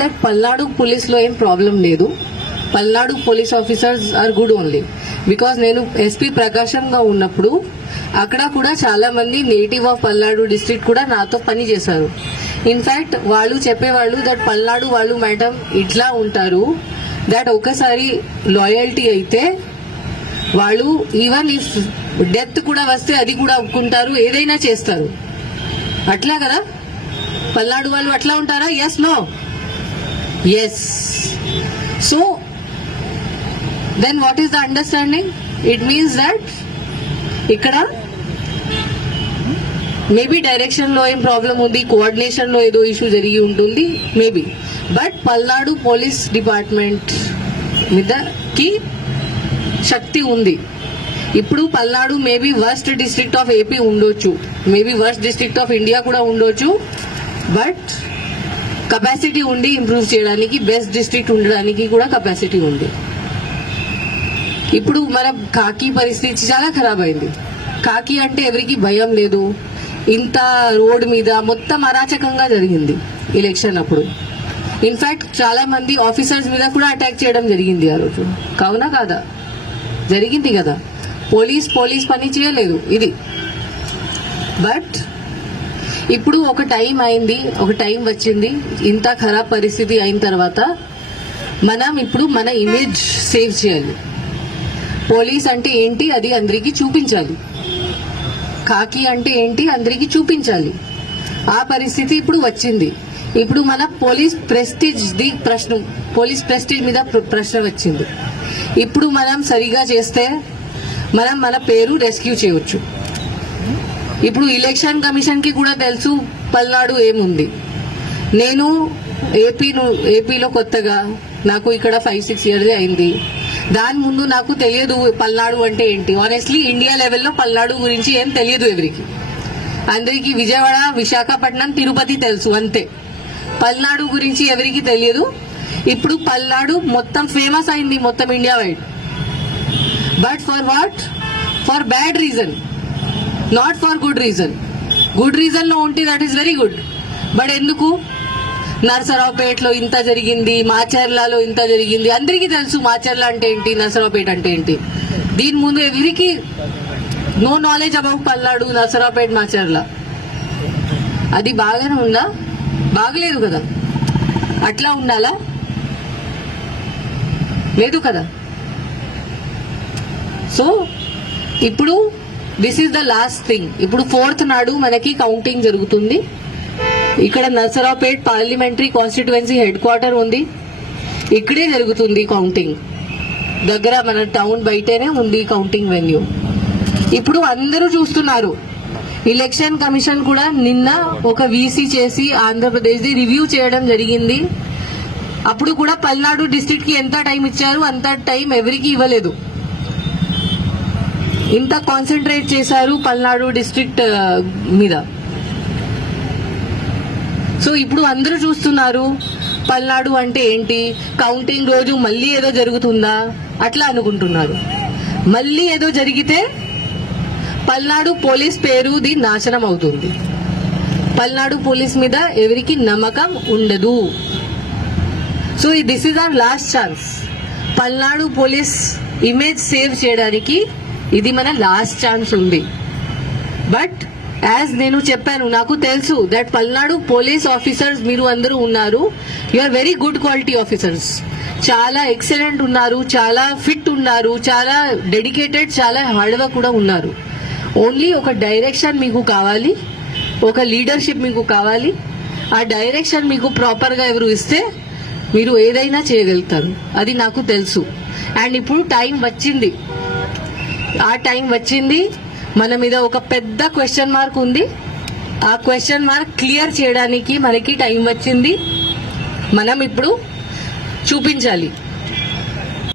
That Palnadu పోలీస్లో ఏం problem లేదు. Palnadu police officers are good only. Because నేను ఎస్పీ ప్రకాశంగా ఉన్నప్పుడు అక్కడ కూడా చాలా మంది నేటివ్ ఆఫ్ పల్నాడు డిస్ట్రిక్ట్ కూడా నాతో పని చేశారు. ఇన్ఫాక్ట్ వాళ్ళు చెప్పేవాళ్ళు దట్ పల్నాడు వాళ్ళు మేడం ఇట్లా ఉంటారు, దట్ ఒకసారి లాయల్టీ అయితే వాళ్ళు ఈవెన్ ఇఫ్ డెత్ కూడా వస్తే అది కూడా ఒప్పుకుంటారు, ఏదైనా చేస్తారు. అట్లా కదా పల్నాడు వాళ్ళు అట్లా ఉంటారా? Yes no? Yes. So then what is the understanding? It means that ఇక్కడ మేబీ డైరెక్షన్ లో ఏం ప్రాబ్లం ఉంది, కోఆర్డినేషన్ లో ఏదో ఇష్యూ జరిగి ఉంటుంది maybe. But Palnadu police department మీదకి శక్తి ఉంది. ఇప్పుడు Palnadu maybe worst district of AP ఉండొచ్చు, maybe worst district of India కూడా ఉండొచ్చు. బట్ కెపాసిటీ ఉంది ఇంప్రూవ్ చేయడానికి, బెస్ట్ డిస్ట్రిక్ట్ ఉండడానికి కూడా కెపాసిటీ ఉంది. ఇప్పుడు మన కాకి పరిస్థితి చాలా ఖరాబ్ అయింది. కాకి అంటే ఎవరికి భయం లేదు. ఇంత రోడ్ మీద మొత్తం అరాచకంగా జరిగింది ఎలక్షన్ అప్పుడు. ఇన్ఫాక్ట్ చాలా మంది ఆఫీసర్స్ మీద కూడా అటాక్ చేయడం జరిగింది ఆ రోజు. కావునా కాదా? జరిగింది కదా. పోలీస్ పని చేయలేదు ఇది. బట్ ఇప్పుడు ఒక టైం అయింది, ఒక టైం వచ్చింది. ఇంత ఖరాబ్ పరిస్థితి అయిన తర్వాత మనం ఇప్పుడు మన ఇమేజ్ సేవ్ చేయాలి. పోలీస్ అంటే ఏంటి అది అందరికీ చూపించాలి. కాకి అంటే ఏంటి అందరికీ చూపించాలి. ఆ పరిస్థితి ఇప్పుడు వచ్చింది. ఇప్పుడు మన పోలీస్ ప్రెస్టీజ్ మీద ప్రశ్న వచ్చింది. ఇప్పుడు మనం సరిగా చేస్తే మనం మన పేరు రెస్క్యూ చేయవచ్చు. ఇప్పుడు ఎలక్షన్ కమిషన్ కి కూడా తెలుసు పల్నాడు ఏముంది. నేను ఏపీలో కొత్తగా, నాకు ఇక్కడ 5-6 years అయింది. దాని ముందు నాకు తెలియదు పల్నాడు అంటే ఏంటి. ఆనెస్ట్లీ ఇండియా లెవెల్లో పల్నాడు గురించి ఏం తెలియదు ఎవరికి. అందరికి విజయవాడ, విశాఖపట్నం, తిరుపతి తెలుసు అంతే. పల్నాడు గురించి ఎవరికి తెలియదు. ఇప్పుడు పల్నాడు మొత్తం ఫేమస్ అయింది మొత్తం India wide. But for what? For bad reason, not for good reason. Good reason లో ఉంటే that is very good. But ఎందుకు? నరసరావుపేటలో ఇంత జరిగింది, మాచర్లలో ఇంత జరిగింది. అందరికీ తెలుసు మాచర్ల అంటే ఏంటి, నరసరావుపేట అంటే ఏంటి. దీని ముందు ఎవరికి no knowledge about Palnadu, Narasaraopet, Macherla. అది బాగానే ఉందా? బాగలేదు కదా. అట్లా ఉండాలా? లేదు కదా. సో ఇప్పుడు this is the last thing. ఇప్పుడు 4th నాడు మనకి కౌంటింగ్ జరుగుతుంది. ఇక్కడ Narasaraopet parliamentary constituency head quarter ఉంది. ఇక్కడే జరుగుతుంది కౌంటింగ్. దగ్గర మన టౌన్ బయటనే ఉంది కౌంటింగ్ వెన్యూ. ఇప్పుడు అందరూ చూస్తున్నారు. ఎలక్షన్ కమిషన్ కూడా నిన్న ఒక వీసీ చేసి ఆంధ్రప్రదేశ్ ది రివ్యూ చేయడం జరిగింది. అప్పుడు కూడా పల్నాడు డిస్ట్రిక్ట్ కి ఎంత టైం ఇచ్చారు అంత టైం ఎవరికి ఇవ్వలేదు. ఇంత కాన్సన్ట్రేట్ చేశారు పల్నాడు డిస్ట్రిక్ట్ మీద. సో ఇప్పుడు అందరూ చూస్తున్నారు పల్నాడు అంటే ఏంటి, కౌంటింగ్ రోజు మళ్ళీ ఏదో జరుగుతుందా అట్లా అనుకుంటున్నారు. మళ్ళీ ఏదో జరిగితే పల్నాడు పోలీస్ పేరుది నాశనం అవుతుంది. పల్నాడు పోలీస్ మీద ఎవరికి నమ్మకం ఉండదు. So this is our last chance. Palnadu police image save చేయడానికి ఇది మన లాస్ట్ ఛాన్స్ ఉంది. బట్ యాజ్ నేను చెప్పాను, నాకు తెలుసు దట్ పల్నాడు పోలీస్ ఆఫీసర్స్ మీరు అందరూ ఉన్నారు. You are very good quality officers. చాలా ఎక్సలెంట్ ఉన్నారు, చాలా ఫిట్ ఉన్నారు, చాలా డెడికేటెడ్, చాలా హార్డ్ వర్క్ కూడా ఉన్నారు. ఓన్లీ ఒక డైరెక్షన్ మీకు కావాలి, ఒక లీడర్షిప్ మీకు కావాలి. ఆ డైరెక్షన్ మీకు ప్రాపర్ గా ఎవరు ఇస్తే మీరు ఏదైనా చేయగలుగుతారు. అది నాకు తెలుసు. అండ్ ఇప్పుడు టైం వచ్చింది. ఆ టైం వచ్చింది. మన మీద ఒక పెద్ద క్వశ్చన్ మార్క్ ఉంది. ఆ క్వశ్చన్ మార్క్ క్లియర్ చేయడానికి మనకి టైం వచ్చింది. మనం ఇప్పుడు చూపించాలి.